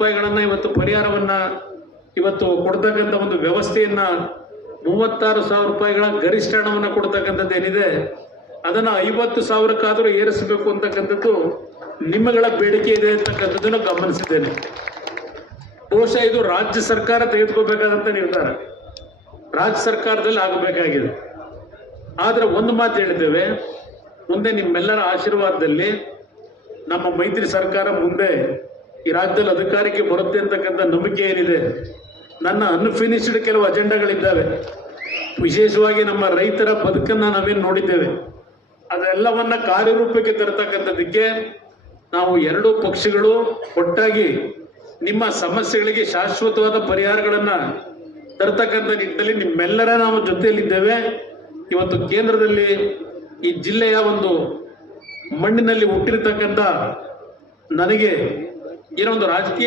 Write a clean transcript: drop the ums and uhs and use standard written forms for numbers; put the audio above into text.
ರೂಪಾಯಿಗಳನ್ನು ಇವತ್ತು ಪರಿಹಾರವನ್ನ ಇವತ್ತು ಕೊಡ್ತಕ್ಕಂಥ ಒಂದು ವ್ಯವಸ್ಥೆಯನ್ನ 36,000 ರೂಪಾಯಿಗಳ ಗರಿಷ್ಠ ಹಣವನ್ನು ಕೊಡ್ತಕ್ಕಂಥದ್ದು ಏನಿದೆ ಅದನ್ನ 50,000ಕ್ಕಾದರೂ ಏರಿಸಬೇಕು ಅಂತಕ್ಕಂಥದ್ದು ನಿಮ್ಮಗಳ ಬೇಡಿಕೆ ಇದೆ ಅಂತಕ್ಕಂಥದ್ದನ್ನು ಗಮನಿಸಿದ್ದೇನೆ. ಬಹುಶಃ ಇದು ರಾಜ್ಯ ಸರ್ಕಾರ ತೆಗೆದುಕೋಬೇಕಾದಂತ ನಿರ್ಧಾರ, ರಾಜ್ಯ ಸರ್ಕಾರದಲ್ಲಿ ಆಗಬೇಕಾಗಿದೆ. ಆದ್ರೆ ಒಂದು ಮಾತು ಹೇಳಿದ್ದೇವೆ, ಮುಂದೆ ನಿಮ್ಮೆಲ್ಲರ ಆಶೀರ್ವಾದದಲ್ಲಿ ನಮ್ಮ ಮೈತ್ರಿ ಸರ್ಕಾರ ಮುಂದೆ ಈ ರಾಜ್ಯದಲ್ಲಿ ಅಧಿಕಾರಕ್ಕೆ ಬರುತ್ತೆ ಅಂತಕ್ಕಂಥ ನಂಬಿಕೆ ಏನಿದೆ. ನನ್ನ ಅನ್ಫಿನಿಶ್ಡ್ ಕೆಲವು ಅಜೆಂಡಾಗಳಿದ್ದಾವೆ. ವಿಶೇಷವಾಗಿ ನಮ್ಮ ರೈತರ ಬದುಕನ್ನು ನಾವೇನು ನೋಡಿದ್ದೇವೆ ಅದೆಲ್ಲವನ್ನ ಕಾರ್ಯರೂಪಕ್ಕೆ ತರತಕ್ಕಂಥದ್ದಕ್ಕೆ ನಾವು ಎರಡೂ ಪಕ್ಷಗಳು ಒಟ್ಟಾಗಿ ನಿಮ್ಮ ಸಮಸ್ಯೆಗಳಿಗೆ ಶಾಶ್ವತವಾದ ಪರಿಹಾರಗಳನ್ನು ತರತಕ್ಕಂಥ ನಿಟ್ಟಿನಲ್ಲಿ ನಿಮ್ಮೆಲ್ಲರ ನಾವು ಜೊತೆಯಲ್ಲಿದ್ದೇವೆ. ಇವತ್ತು ಕೇಂದ್ರದಲ್ಲಿ ಈ ಜಿಲ್ಲೆಯ ಒಂದು ಮಣ್ಣಿನಲ್ಲಿ ಹುಟ್ಟಿರ್ತಕ್ಕಂಥ ನನಗೆ ಏನೋ ಒಂದು ರಾಜಕೀಯ